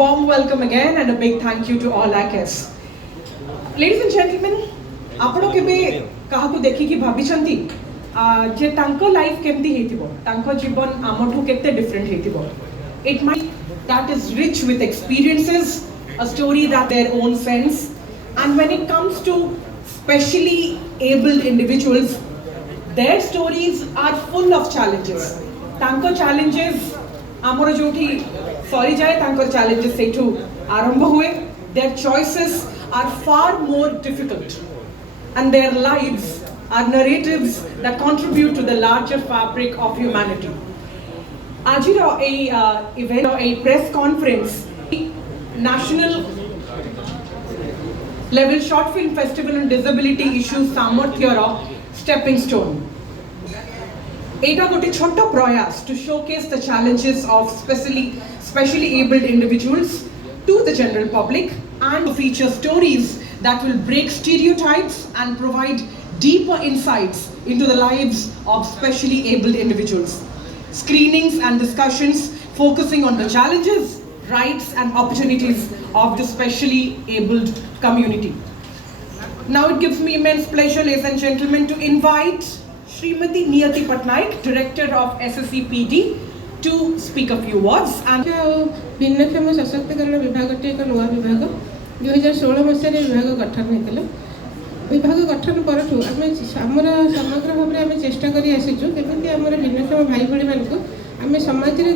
warm welcome again and a big thank you to all our guests. Ladies and gentlemen, आपण केबे काहाकु देखि कि भाबिछंती जे तांको लाइफ केमती हेतिबो तांको जीवन आमठु केते different हेतिबो. It might that is rich with experiences, a story that their own sense, and when it comes to specially abled individuals, their stories are full of challenges. तांको challenges आमर जोठी सॉरी जाए तांको challenges सेठु आरंभ हुए. Their choices are far more difficult, and their lives are narratives that contribute to the larger fabric of humanity. Ajiro a press conference, National Level Short Film Festival on Disability Issues Samarthya Stepping Stone. Eta gote chhoto prayas to showcase the challenges of specially abled individuals to the general public and to feature stories that will break stereotypes and provide deeper insights into the lives of specially abled individuals. Screenings and discussions focusing on the challenges, rights and opportunities of the specially abled community. Now it gives me immense pleasure, ladies and gentlemen, to invite Srimati Niyati Patnaik, Director of SSCPD, to speak a few words. And भिन्नक्षम सशक्तिकरण विभाग एक नवा विभाग 2016 मसीह विभाग गठन होता. विभाग गठन पर आम समग्र भाव में आम चेष्टा कर आसीचु केमी आम भिन्नक्षम भाई भाई मानक आम समाज में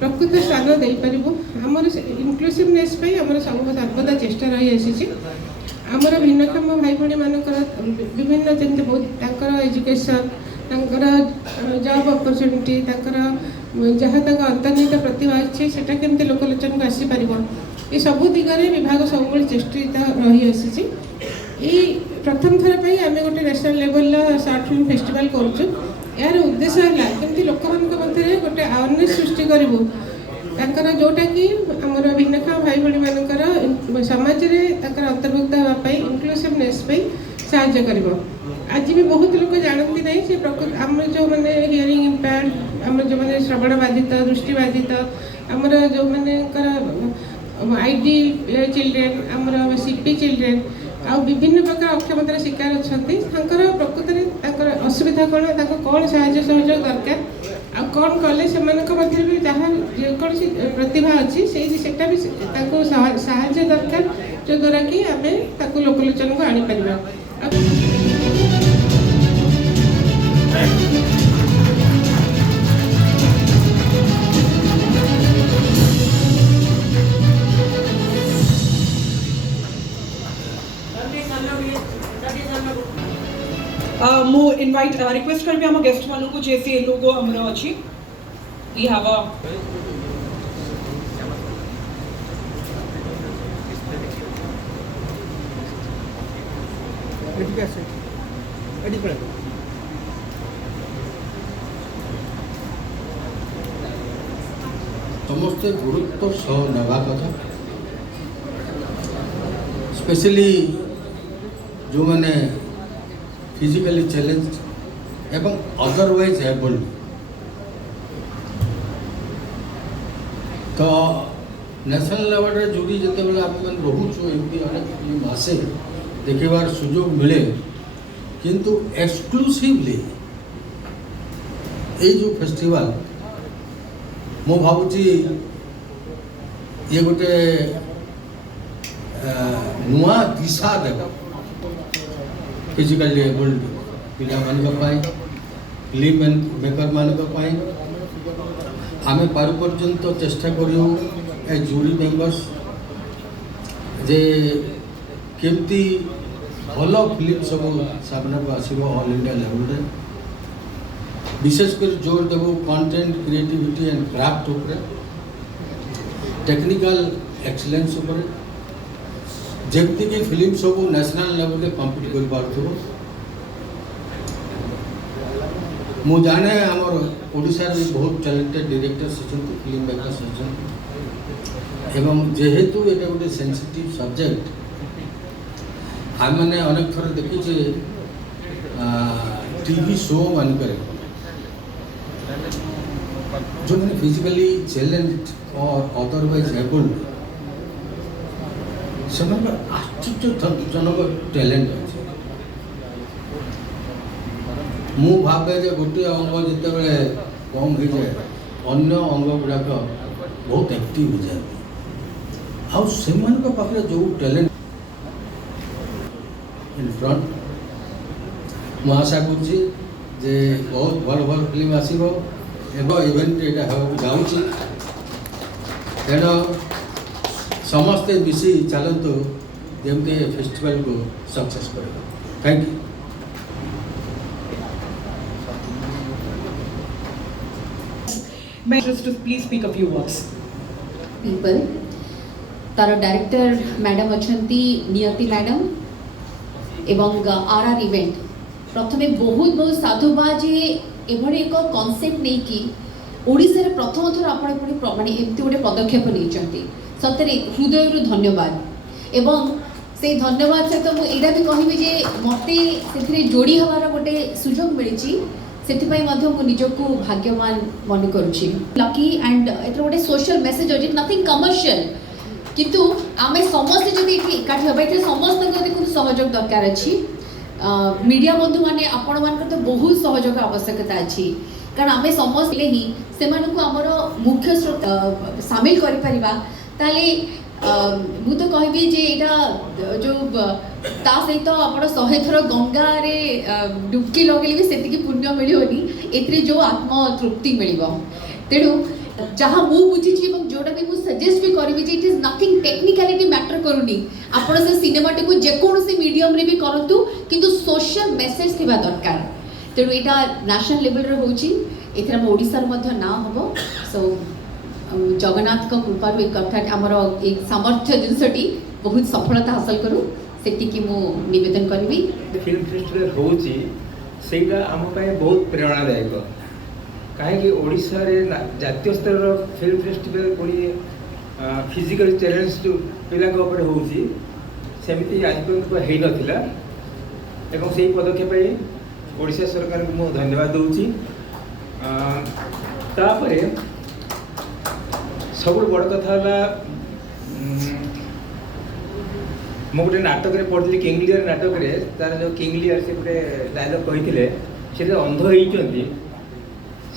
प्रकृत स्थान दे पारू. आमर इनक्लूसिवनेस आम सर्वदा चेष्टा रही आसी. आमर भिन्नक्षम भाई भाई मानकर विभिन्न जमी बहुत एजुकेशन जॉब अपॉर्चुनिटी जहाँ अंतर्निहित प्रतिभा अच्छे से केमती लोकलोचन को आसीपर ये सबू दिगरे विभाग सब चेष्टित रही आसी. प्रथम थर पर आम गोटे national level short film festival करुचु. यार उद्देश्य है केमती लोक मध्य गोटे अवेयरनेस सृष्टि करूँ जोटा कि आमर भिन्नक्षम भाई भाई मानकर समाज में अंतर्भुक्त होगापी इनक्लूसिवनेस साहाय्य कर. आज भी बहुत लोग जानती नहीं से प्रकृति आम जो मैंने हियरिंग इम्पेयर्ड आम जो मैंने श्रवण बाधित दृष्टिबाधित आमर जो मैंने आईडी चिल्ड्रेन आमर सीपी चिल्ड्रेन आ विभिन्न प्रकार अक्षमतार शिकार अच्छा प्रकृत असुविधा कौन साहाय्य सहयोग दरकार आ कौन कले से भी जहाँ जेकोसी प्रतिभा अच्छी से भी साहाय्य दरकार जो द्वारा कि आम लोकलोचन को आनीपर. मु इनवाइट रिक्वेस्ट करबी हम गेस्ट मानु को जैसे लोगो हमरो अछि वी हैव अ समस्त गुरुत्व सह नवा कथा स्पेशली जो मैंने फिजिकली चैलेंज एवं अदरवाइज एबल्ड तो नेशनल लेवल रे जोड़ी जिते बेले आम मैंने रोचु एमती अनेक फिल्म आसे देखार सुजोग मिले किंतु एक्सक्लूसिवली ये जो फेस्टिवल मु भावुची ये गोटे नुआ दिशा देव फिजिकली एबल्ड पिला फिल्म मेकर मान आम पार पर्यंत चेष्टा करूँ ए जूरी मेंबर्स जे केमती भल फिल्म सब सामना को आसो ऑल इंडिया लेवल विशेषकर जोर देव कंटेंट क्रिएटिविटी एंड क्राफ्ट उपरे टेक्निकल एक्सीलेंस उपरे जमती कि फिल्म सब नेशनल लेवल कम्पिट कर पार्थो. मु जाने आमर ओडिशा रे बहुत टैलेंटेड डायरेक्टर्स अछंती फिल्म मेकर्स अछंती एवं जेहेतु एटा गोटे सेंसिटिव सब्जेक्ट आम मैंने अनेक थर देखी टीवी शो मान जो मैंने फिजिकली चैलेंज और अदरवाइज एबल्ड से आश्चर्यजनक टैलेंट अच्छे मु भावे जे गोटे अंग जिते कम हो जाए अन्य अंग गुड़ाक बहुत एक्टिव हो जाए आउ से पाखे जो टैलेंट इन फ्रंट मु आशा करुँचे जे बहुत भल भल फिल्म आसब एवं इवेंट यहाँ जाऊँगी तेणु समस्ते मिसी चलतु जमती फेस्टिवल को सक्सेस कर thank you May I just to please speak a few words. people तार डायरेक्टर मैडम अछंती नियति मैडम एवं आरआर इवेंट प्रथमे बहुत बहुत साधुवाद जे एभଳି एक कॉन्सेप्ट नहीं कि ओडिसा रे प्रथम थर आपण माने एमती गोटे पदक्षेप नहीं सतरे हृदय धन्यवाद एवं से धन्यवाद सहित मुझे यहाँ भी कहबी जे मते से जोड़ी हमारा गोटे सुजोग मिली ସେଥିପାଇଁ ମଧ୍ୟ ମୁଁ ନିଜକୁ ଭାଗ୍ୟବାନ ମନେ କରୁଛି ଲକି ଆଣ୍ଡ ଏଥର ଗୋଟେ ସୋସିଆଲ ମେସେଜ ଅଛି ନଥିଙ୍ଗ କମର୍ସିଆଲ କିନ୍ତୁ ଆମେ ସମସ୍ତେ ଯଦି ଏଠି ଏକାଠି ହେବା ଏଠି ସମସ୍ତଙ୍କ ଦେଖନ୍ତୁ ସହଯୋଗ ଦରକାର ଅଛି ମିଡ଼ିଆ ବନ୍ଧୁମାନେ ଆପଣମାନଙ୍କର ତ ବହୁତ ସହଯୋଗ ଆବଶ୍ୟକତା ଅଛି କାରଣ ଆମେ ସମସ୍ତେ ହିଁ ସେମାନଙ୍କୁ ଆମର ମୁଖ୍ୟ ସ୍ରୋତ ସାମିଲ କରିପାରିବା ତାହେଲେ ମୁଁ ତ କହିବି ଯେ ଏଇଟା ଯେଉଁ ତା ସହିତ ଆପଣ 100 ଥର ଗଙ୍ଗାରେ ଡୁବକି ଲଗେଇଲେ ବି ସେତିକି ପୁଣ୍ୟ ମିଳିବନି ଏଥିରେ ଯେଉଁ ଆତ୍ମତୃପ୍ତି ମିଳିବ ତେଣୁ ଯାହା ମୁଁ ବୁଝିଛି ଏବଂ ଯେଉଁଟା ବି ମୁଁ ସଜେଷ୍ଟ ବି କରିବି ଯେ ଇଟ୍ ଇଜ୍ ନଥିଙ୍ଗ ଟେକ୍ନିକାଲିଟି ମ୍ୟାଟର କରୁନି ଆପଣ ସେ ସିନେମାଟିକୁ ଯେକୌଣସି ମିଡ଼ିୟମରେ ବି କରନ୍ତୁ କିନ୍ତୁ ସୋସିଆଲ ମେସେଜ ଥିବା ଦରକାର ତେଣୁ ଏଇଟା ନ୍ୟାସନାଲ ଲେଭେଲରେ ହେଉଛି ଏଥିରେ ଆମ ଓଡ଼ିଶାର ମଧ୍ୟ ନାଁ ହେବ ସୋ जगन्नाथ को कृपार एक अर्थात आमर एक सामर्थ्य जिनसटी बहुत सफलता हासिल करूँ से निवेदन करी फिल्म फेस्टिवल होची सेटा आम बहुत प्रेरणादायक कहीं ओडिशा रे जातीय स्तर फिल्म फेस्टिवल कोई फिजिकल चैलेंज जो पिला होची सेमती आज पर्यंत हो नथिला एवं से पदक्षेप ओडिशा सरकार को मु धन्यवाद दूची तापरे सब बड़ कथा मु गोटे नाटक पढ़ी किंगलियर नाटक तार जो किंगलियर से गोटे डायलॉग कही से अंध होती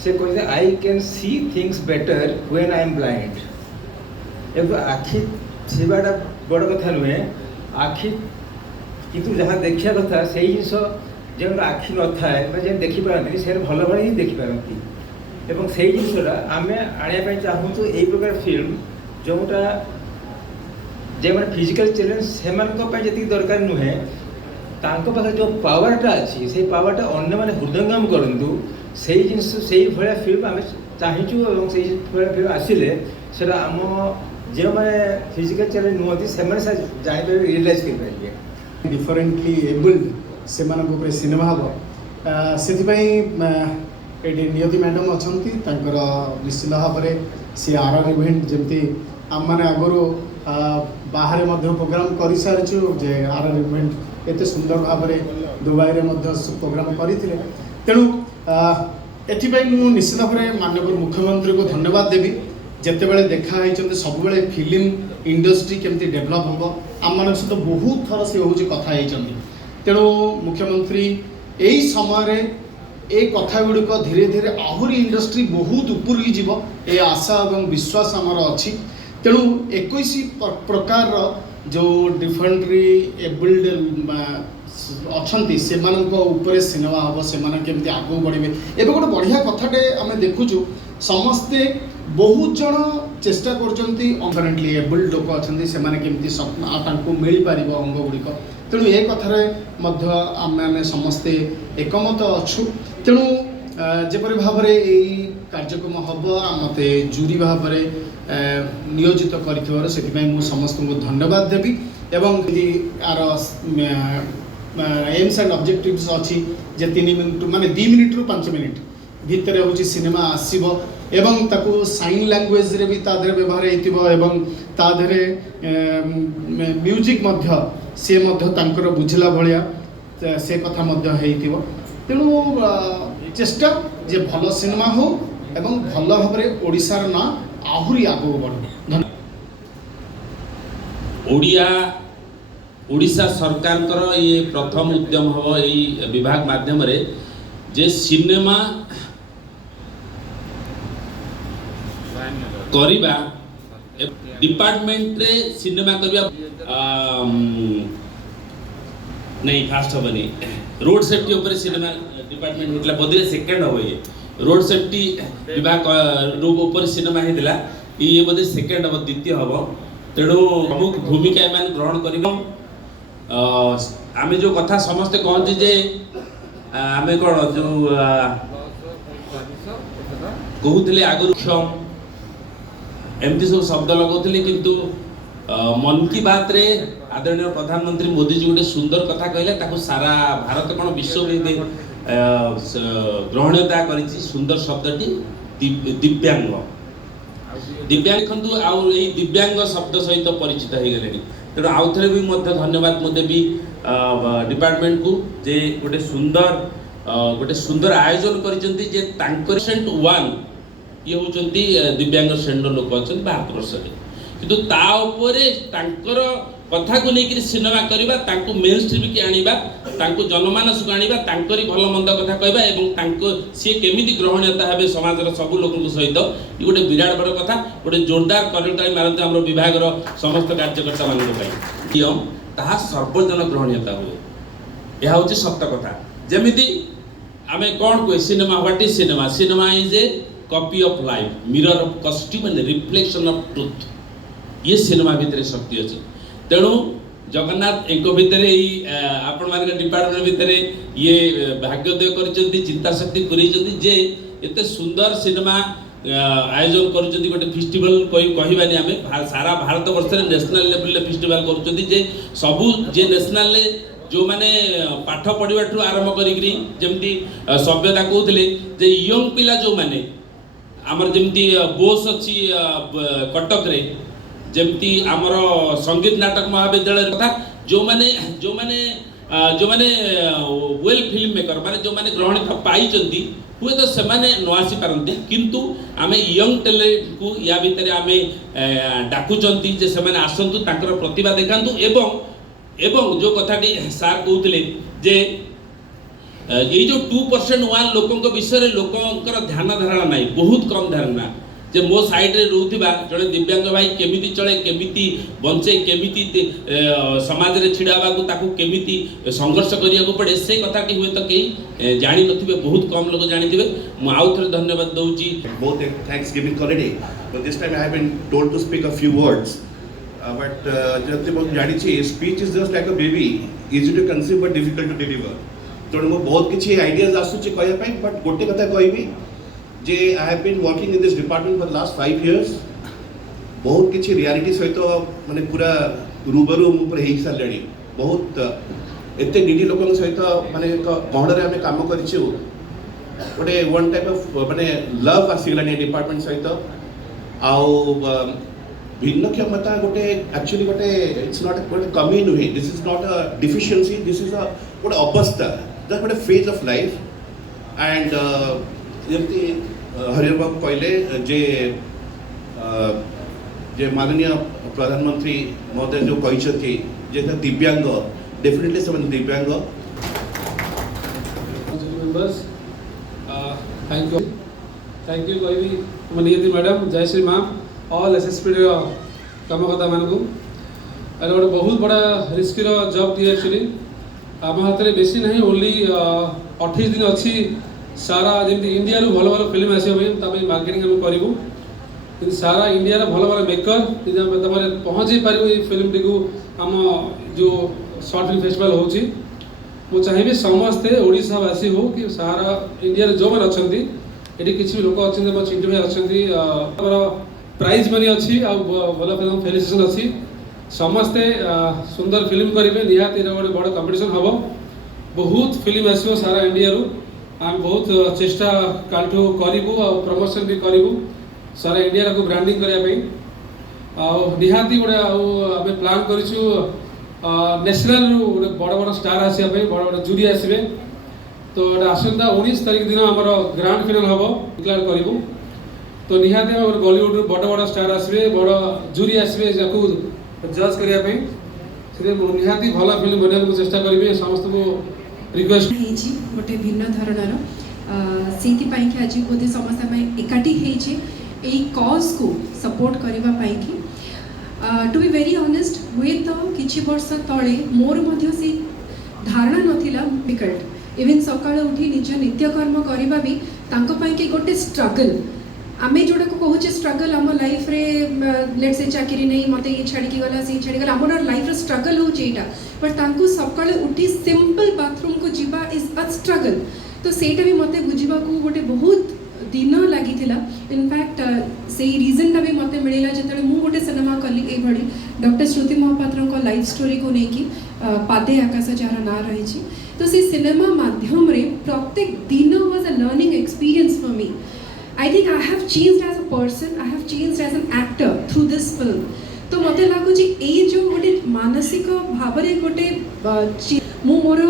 से कहते I can see things better when I am blind एक आखि छीवाटा बड़ कथा नुहे आखि किंतु जहाँ देखा कथा से जिस जो आखि न थाए जेन देखिपारती से भल भाव ही देखिपारती एवं से जिनसा आम आने चाहूँ यही प्रकार फिल्म जोटा जो मैंने फिजिकल चैलेंज से जी दरकार नुहे पाखे जो पावरटा अच्छी से पावरटा अन्य मैंने हृदयंगम करूँ से जिन से भाया फिल्म आम चाहूँ और से फिल्म आसिले से आम जो मैंने फिजिकल चैलेंज नुहति से जापर रियलाइज करेंगे डिफरेंटली एबल्ड से सिनेमा हम से ये नियति मैडम अच्छा निश्चित भाव में सी आरआर इवेंट जमती आम मैंने आगु बाहर प्रोग्राम कर सारी जे आरआर इवेंट एत सुंदर भाव में दुबई में प्रोग्राम करते तेणु एपाई मुझे निश्चित भाव में माननीय मुख्यमंत्री को धन्यवाद देवी जिते बड़े देखाई सब फिल्म इंडस्ट्री केमती डेभलप हम आम मान सहित बहुत थर सी हूँ कथा तेणु मुख्यमंत्री यही समय ए कथा गुड़िक धीरे धीरे आहरी इंडस्ट्री बहुत ऊपर की जीव ए आशा और विश्वास आमर अच्छी तेणु 21 प्रकार जो डिफरेंटली एबल्ड अच्छा से सिनेमा हम से केमती आगे बढ़े एवं गोटे बढ़िया कथाटे आम देखुचु समस्ते बहुत जन चेष्टा कररेंटली एबल्ड लोक अच्छा से मिल पार अंग गुड़िक तेणु ये कथार आम समस्ते एकमत अच्छु तेणु जपरी भाव में यही कार्यक्रम हम मत जूरी भाव में नियोजित कर समस्त को धन्यवाद देवी एवं यार एम्स एंड ऑब्जेक्टिव्स अच्छी जे 3 मिनट माने 2 मिनट रु 5 मिनट भितर हूँ सिनेमा आसब एवं ताकू साइन लैंग्वेज रे भी तादरे व्यवहार होइतिबो तादरे म्यूजिक सी बुझला भाया से कथा तेणु चेष्टा जे भल सिनेमा हो ଏବଂ ଭଲ ଭାବରେ ଓଡ଼ିଶାର ନାଁ ଆହୁରି ଆଗକୁ ବଢ଼ିବ। ଧନ୍ୟବାଦ। ଓଡ଼ିଶା ସରକାରଙ୍କର ये प्रथम उद्यम हम यही विभाग माध्यम जे सिनेमा करिबा डिपार्टमेंट रे सिनेमा करिबा नहीं फास्ट हबनी रोड सेफ्टी ऊपर सिनेमा डिपार्टमेंट होतला बदले सेकंड हो ये रोड सेफ्टी विभाग रूप ऊपर सिनेमा हेदिला ये बदे सेकंड हो द्वितीय हबो तेणु प्रमुख भूमिका एमान ग्रहण करिबो आमे जो कथा समस्त कहती जे आमे कोन जो कहूले आगु क्षम एमती सब शब्द लगाउले किंतु मन की बात रे आदरणीय प्रधानमंत्री मोदी जी गोटे सुंदर कथा कहले ताको सारा भारत कोन विश्व में ग्रहणीयता करिछि सुंदर शब्दटी दिव्यांग दिव्यांग खंतु आउ एई दिव्यांग शब्द सहित परिचित हो गले तेणु आउ थे भी धन्यवाद मु देवी डिपार्टमेंट को जे गोटे सुंदर आयोजन करिसेंती जे तांकर सेंट 1 ये होचंती दिव्यांग श्रेणी लोक अच्छा भारत वर्ष किंतु ता उपरे तांकर कथा को लेकर सिनेमा करबा तांको मेन स्ट्रीम की आनिबा तांको जनमानस को आनिबा तांकरी भल मंद कथा कहबा एवं तांको से केमिति ग्रहणीयता हेबे समाजर सब लोकन सहित ये गोटे विराट बड़ कथा गोटे जोरदार करताली मारते हमर विभाग रो समस्त कार्यकर्ता मानक पई नियम ताहा सर्वजन ग्रहणीयता हुए यह होची सत्य कथा जेमिति आमे कोन को cinema what is cinema cinema is a copy of life mirror of custom and reflection of truth ये सिनेमा भितर शक्ति अच्छी तेणु जगन्नाथ एक भितर आपण मान डिपार्टमेंट भितर ये भाग्योदय करचंती चिंता शक्ति करैचंती जे एते सुंदर सिनेमा आयोजन करुचंती गोटे फेस्टिवल कहिबानी आमे सारा भारत वर्ष रे नेशनल लेवल ले फेस्टिवल करुचंती जे सबु जे नेशनल ले जो माने पाठ पढ़िबाठू आरंभ करिकरी जेमती सभ्यता कहउतले जे यंग पिला जो माने आमर जेमती बोस अच्छी कटक रे जेमती आमर संगीत नाटक महाविद्यालय कथा जो माने वेल फिल्म मेकर माने जो माने ग्रहणीयता पाइचंती हुए तो से माने न आसी पारंती किंतु आमे यंग टैलेंट को या भीतर आमे डाकुचंती जे से माने आसंतु ताकर प्रतिभा देखांतु एवं जो कथाटी सार कहउतले जे ये जो 2% वन लोकों विषय लोकंकर ध्यान धारणा नहीं बहुत कम धारणा जे मो साइड रे रहउथिबा जड़े दिव्यांग भाई केमिति चले केमिति बंचे केमिति समाज रे छिड़ाबा को ताकू केमिति संघर्ष करिया को पड़े से कथा की हुए तो कई जानि नथिबे बहुत कम लोग जानिथिबे मु आउ थरे धन्यवाद दउची both a Thanksgiving holiday but this time I have been told to speak a few words but जति बहुत जानि छी speech is just like a baby easy to conceive but difficult to deliver तेणु मो बहुत किसी आइडियाज आसूची कहया बट गोटे कथा कहबी जे I have been working in this department for last 5 years बहुत किसी रियलिटी सहित माने पूरा रूबरू ऊपर हे सारलेनी बहुत एते निडी लोकन सहित माने गहणरे आमे काम करिछु गोटे वन टाइप ऑफ माने लव आसीगलानी डिपार्टमेंट सहित आउ भिन्न क्षमता गोटे एक्चुअली गोटे इट्स नॉट गोटे कमी नुहे this is not a deficiency this is a गोटे अवस्था दैट गोटे फेज ऑफ लाइफ एंड जमती हरिहर बाबू कहले जे माननीय प्रधानमंत्री महोदय जो कहते जे दिव्यांग डेफिनेटली से दिव्यांग मेंबर्स थैंक यू कहबी नियति मैडम जय श्री मां ऑल एसएसपी कर्मकर्ता मान को अरे गोटे बहुत बड़ा रिस्क जॉब दिए एक्चुअली आम हाथ में बेसी नहीं ओनली 28 दिन अच्छी सारा जमी इंडिया रू भल भल फिल्म आसपा मार्केटिंग आम करूँ कि सारा इंडिया भल भल मेकर तुम पहुँचे पार फिल्म टी आम जो शॉर्ट फिल्म फेस्टिवल हो चाहिए समस्ते ओडावासी हो कि सारा इंडिया जो मैंने अच्छा ये किसी लोक अच्छा मो चिंटू भाई अच्छा प्राइज मनी अच्छी भल फिल्म फेलिसिटेशन अच्छी समस्ते सुंदर फिल्म करेंगे निहाती गोटे बड़ कंपटीशन हम बहुत फिल्म आसो सारा इंडिया रू आम बहुत चेष्टा कालठू करूँ प्रमोशन भी करूँ सारा इंडिया को ब्रांडिंग करने निहाती गोटे आम प्लान करूँ नेशनल गोटे बड़ बड़ स्टार आसपा बड़ बड़ जूरी आसवे तो आसंता 19 तारीख दिन आम ग्रांड फिनाल हम डिक्लेयर करूँ तो निहाती भाव बॉलीवुड बड़ बड़ स्टार आसवे बड़ जूरी आसवे जज करने निहाती भल फिल्म बनाने चेष्टा करेंगे समस्त को रिक्वेस्ट गोटे भिन्न धरणर से आज बोधे समस्त एकाठी यही कज को सपोर्ट करने टू बी वेरी ऑनेस्ट हुए तो किछि वर्ष तले मोर मध्य से धारणा नथिला डिफिकल्ट इवन सकाळ उठी निज नित्यकर्म करबा भी तांको पई के गोटे स्ट्रगल आमे जोड़ा को कहूचे स्ट्रगल आम लाइफ रे लेट्स से चाकरी नहीं मते ये छाड़ी की गला से छाड़ी गला हमर लाइफ रे स्ट्रगल हो जेटा बट तांको सकाळ उठी सिंपल बाथरूम को जीवा इज अ स्ट्रगल तो सेटा भी मते बुझिबा को गोटे बहुत दिन लगी इनफैक्ट से रिजन भी मत मिलला जो मुझे गोटे सिनेमा कली ये डॉक्टर श्रुति महापात्र लाइफ स्टोरी को लेकिन पादे आकाश जार ना रही तो से सिनेमा माध्यम रे प्रत्येक दिन was a learning experience for me I think I have changed as a person I have changed as an actor through this film तो मत लगुच ये जो गोटे मानसिक भाव में गोटे मु मोर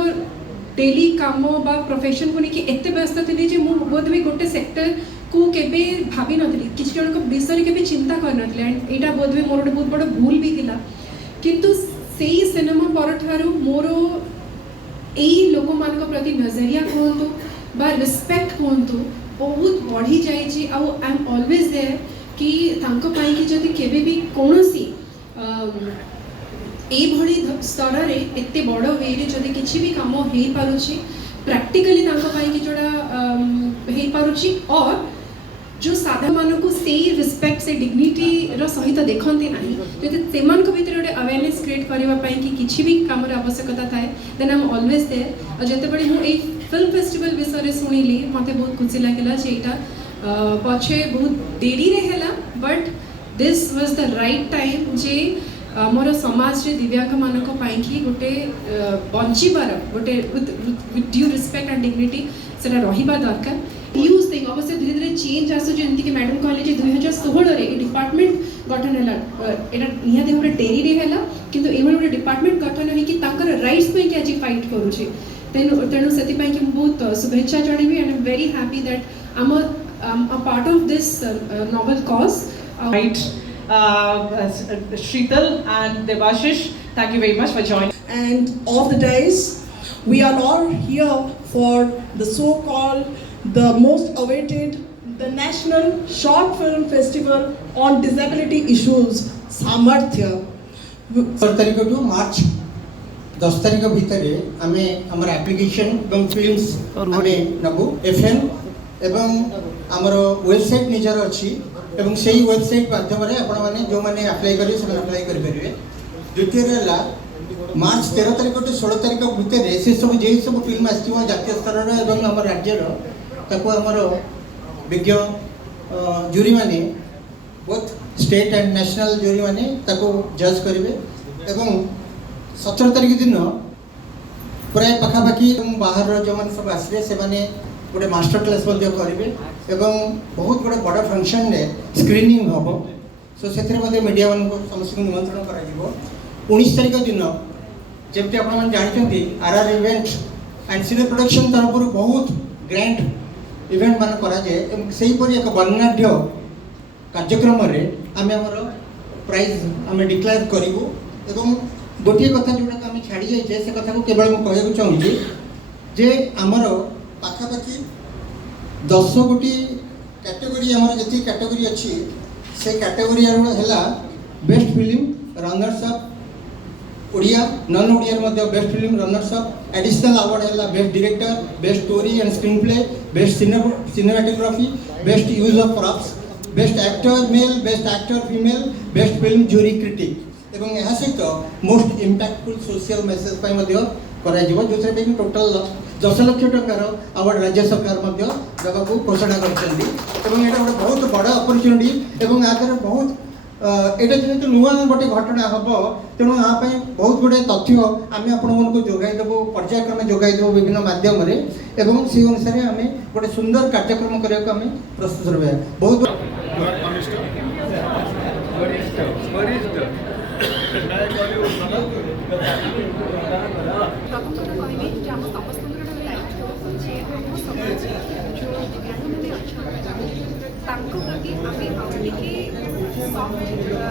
डेली काम बा प्रोफेशन को लेकिन एत व्यस्त थी जे बोध भी गोटे सेक्टर को केबे भाभी नथली किसी जन विषय केबे चिंता कर नथले एंड एटा बोध भी मोर बहुत बड़ भूल भी थिला किंतु सेही सिनेमा परठारु मोर एई लोक मान प्रति नजरिया कहतु बा रिस्पेक्ट कहतु बहुत बढ़ी जाइए आई एम ऑलवेज देयर कि तांको पाई कि जदि केबे भी कोनोसी एभली स्तर रे एते बड़ वे रे जदि किछि भी काम हेई पारुछि प्रैक्टिकली तांको पाई कि जोड़ा हेई पारुछि और जो साधारण मानक से रिस्पेक्ट से डिग्निटी रो सहित देखते ना जदि सेमान को भीतर गोटे अवेयरनेस क्रिएट करबा पई कि किछि भी काम रे आवश्यकता थाए then I am always there और जते बड़ी मु ए फिल्म फेस्टिवल विषय शुणिली मते बहुत खुशी लागला जे एटा पछे बहुत देरी रे हैला but this was the right time जे मोर समाज रे दिव्यांग मानक पाई कि गोटे बंचिबार गोटे with due respect and dignity सेटा रहिबा दरकार यूज थिंग अवश्य धीरे धीरे चेंज आसु जेमति कि मैडम कहले जे 2016 रे डिपार्टमेंट गठन हैला एटा निहाते गोटे डेरी रे हैला किंतु एवं गोटे डिपार्टमेंट गठन है कि तांकर राइट्स पे कि आज फाइट करूछे तेणु से बहुत शुभेच्छा जणेबी and I am very happy that I am a part of this noble cause Right, Sheetal and Devashish, thank you very much for joining. And of the days, we are all here for the so-called the most awaited the National Short Film Festival on Disability Issues, Samarthya. 17 तारीख to मार्च 10 तारीख भितर आम आम application और films नबू FM एवं आमर website निजर अच्छी एवं से वेबसाइट माध्यम आपण मैंने जो मैंने अप्लाई करेंगे से अप्लाई करेंगे द्वितीय है मार्च 13 तारीख टू 16 तारीख भितर से सब जे सब फिल्म आसो जातीय स्तर एवं आम राज्यर आमर विज्ञ जूरी मैंने both state and national jury मैंने जज करेंगे एवं 17 तारीख दिन प्राय पखापाखि बाहर जो मैंने सब आसवे से गोटे मास्टर क्लास करेंगे एवं बहुत गोटे बड़ फंक्शन रे स्क्रीनिंग हम सो से मीडिया मान समस्त निमंत्रण कर 19 तारीख दिन जमी आप जानते आर इवेंट एंड सिने प्रोडक्शन तरफ बहुत ग्रैंड इवेंट मान कराए एक वर्णाढ़ कार्यक्रम आम प्राइज आम डिक्लेयर करूँ एवं गोटे कथा जोटा आम छाड़ी जाइए से कथा को केवल मुझे कहूँ चाहूँगी जे आमर पाखापाखि 10 गोटी कैटेगरी आमर जी कैटेगरी अच्छी से कैटेगरी है best film runners up Odia non Odia best film runners up additional award है best director best story and screen play best cinematography best use of props best actor male best actor female best film jury critic एवं यह सहित most impactful social message जो total 10 lakh टंकार award राज्य सरकार देवाक घोषणा कर बहुत बड़ अपरच्युनिटी और आगे बहुत यहाँ जेहतु नुआ गोटे घटना हम तेणु यहाँ बहुत गुड़े तथ्य आम आपको जोगाईदेव पर्यायक्रमे जोगाईदेव विभिन्न मध्यम से अनुसार आम गोटे सुंदर कार्यक्रम करने प्रस्तुत रहा बहुत समाज जो दिव्यांग मैंने अच्छा ତାଙ୍କ ପ୍ରତି ଆମେ ଆଉ ଟିକେ ସଫ୍ଟ